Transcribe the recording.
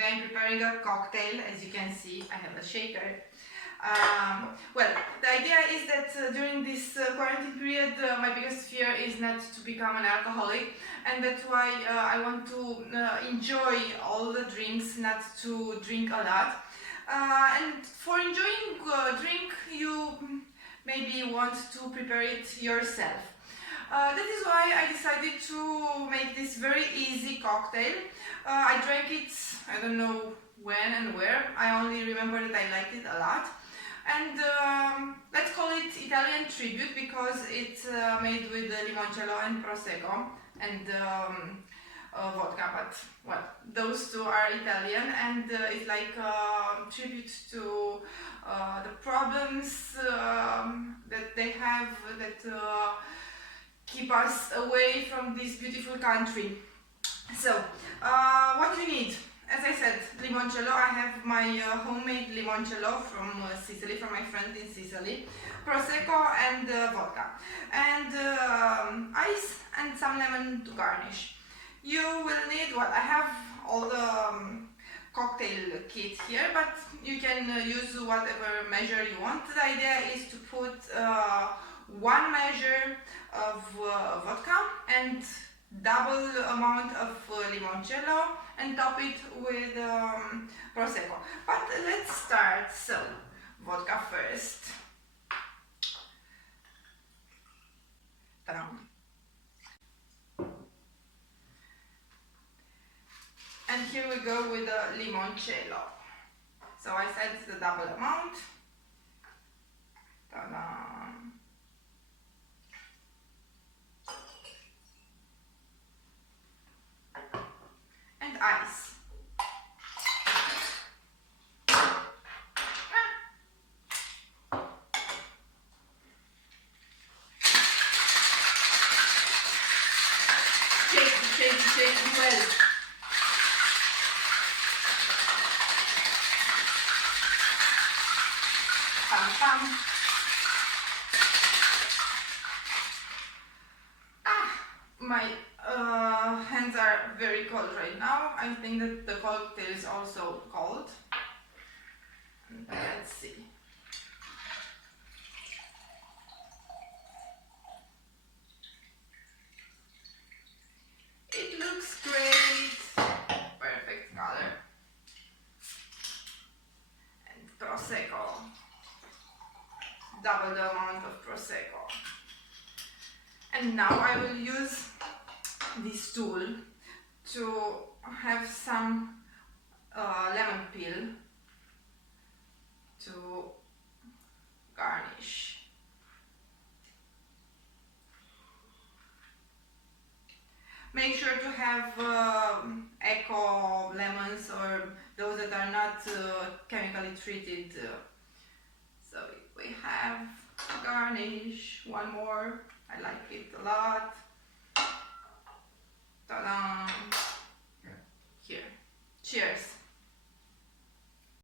today I'm preparing a cocktail. As you can see, I have a shaker. Well, the idea is that during this quarantine period, my biggest fear is not to become an alcoholic, and that's why I want to enjoy all the drinks, not to drink a lot. And for enjoying drink, you maybe want to prepare it yourself. That is why I decided to make this very easy cocktail. I drank it, I don't know when and where, I only remember that I liked it a lot. And let's call it Italian tribute because it's made with limoncello and prosecco and vodka, but well, those two are Italian, and it's like a tribute to the problems that they have that keep us away from this beautiful country. So, what you need? As I said, limoncello. I have my homemade limoncello from Sicily, from my friend in Sicily, prosecco and vodka, and ice and some lemon to garnish. You will need, well, I have all the cocktail kit here, but you can use whatever measure you want. The idea is to put 1 measure of vodka and double amount of limoncello and top it with prosecco. But let's start. So, vodka first. Ta-da. And here we go with the limoncello. So I said the double amount. Ta-da. And ice. Shake well. Pam pam. My hands are very cold right now. I think that the cocktail is also cold. Let's see. It looks great. Perfect color. And prosecco. Double the amount of prosecco. And now I will use this tool to have some lemon peel to garnish. Make sure to have eco lemons or those that are not chemically treated. So we have garnish, one more. I like it a lot. Ta-da! Here. Cheers.